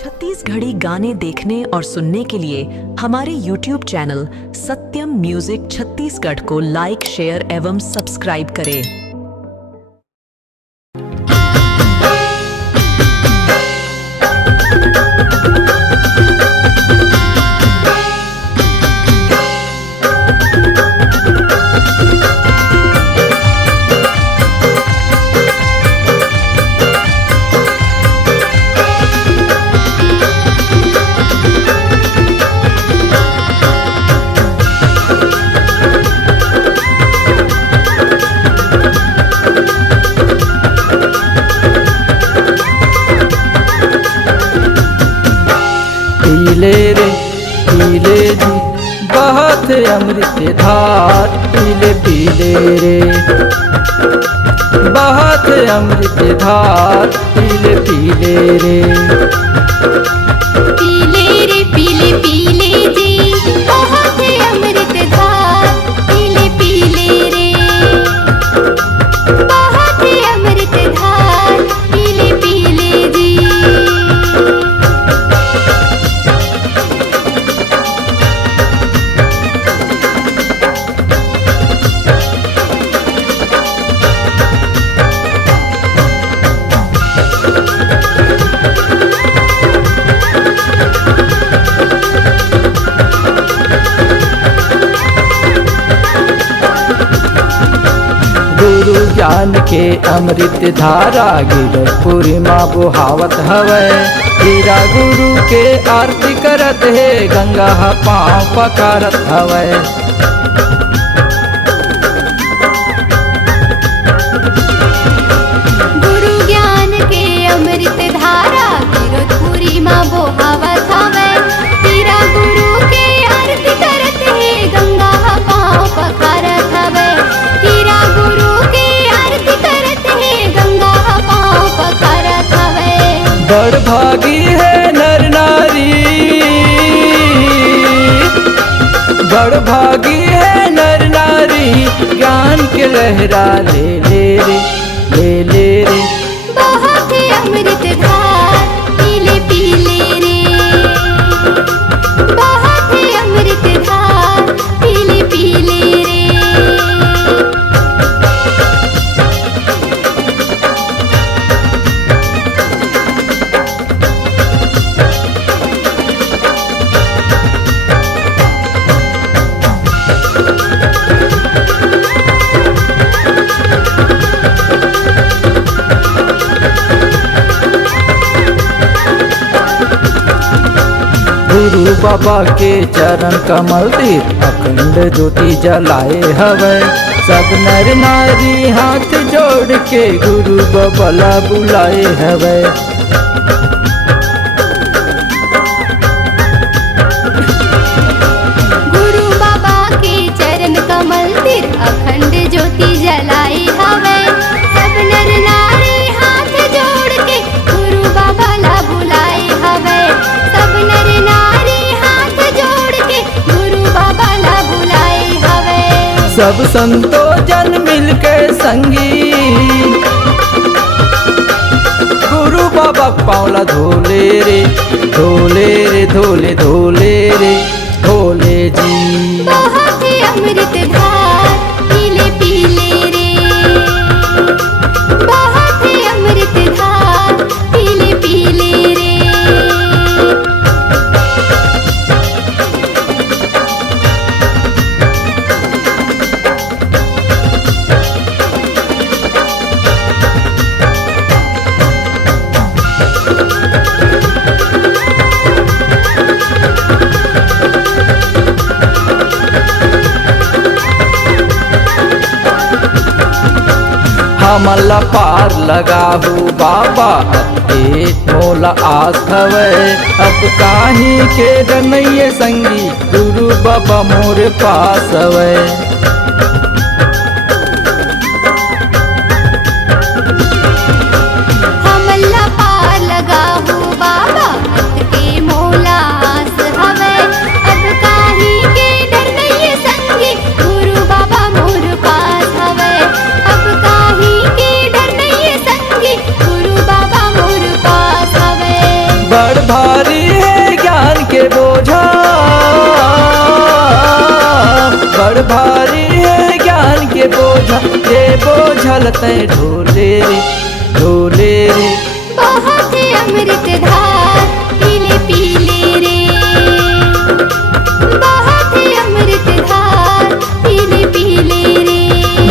छत्तीसगढ़ी गाने देखने और सुनने के लिए हमारे YouTube चैनल सत्यम म्यूजिक छत्तीसगढ़ को लाइक, शेयर एवं सब्सक्राइब करें। पीले रे पीले जी बहुत अमृत धार, पीले पीले रे बहुत अमृत धार, पीले पीले रे पीले रे पीले पीले जी बहुत अमृत धार, पीले पीले रे बहुत अमृत धार, पीले पीले जी। गुरु ज्ञान के अमृत धारा गिरत पूर्णिमा बुहावत हवै। हीरा गुरु के आरती करत है, गंगा पाँव पकारत हवै। गुरु ज्ञान के अमृत धारा गिरत पूर्णिमा बुहावत हवै। हीरा गुरु के आरती करत है, गंगा पाँव पकारत हवै। हीरा गुरु के आरती करत है, गंगा पाँव पकारत हवै। बड़ भागी है नर नारी, बड़ भागी है नर नारी, ज्ञान के लहरा ले ले रे ले ले रे। बहुत अमृत धार, पीले पीले रे बहुत अमृत धार, पीले पीले रे। गुरु बाबा के चरण कमल तीर अखंड ज्योति जलाए हवै। सब नर नारी हाथ जोड़ के गुरु बाबा बुलाए हवै। गुरु बाबा के चरण कमल तीर अखंड ज्योति जलाए हवै। सब नर नारी हाथ जोड़ के गुरु बाबा ला बुलाए हवै। सब नर नारी हाथ जोड़ के गुरु बाबा ला बुलाए हवै। सब संतो जन मिल के संगी गुरु बाबा पावला धोले रे धोले रे धोले धोले रे धोले जी। बहुत अमृत धार, पीले पीले रे बहुत अमृत धार, पीले पीले रे। हमला पार लगाहू बाबा ते मोला आस हवै। अब काही के डनैये संगी गुरु बाबा मोरे पास हवै। हमला पार लगाहू बाबा के मोला आस हवै। अब काही के डर नहीं संगी गुरु बाबा मोर पास हवै। अब काही के डर नहीं संगी गुरु बाबा मोर पास हवै। बड़ भाई भारी है ज्ञान के बोझा, ये बोझल तय ढोले रे ढोले रे। बहुत अमृत धार पीले पीले रे, बहुत अमृत धार पीले पीले रे,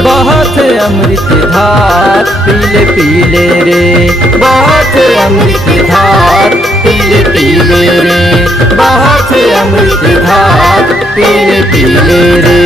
बहुत अमृत धार पीले पीले रे, बहुत अमृत धार पीले पीले रे, बहुत अमृत धार पीले पीले रे।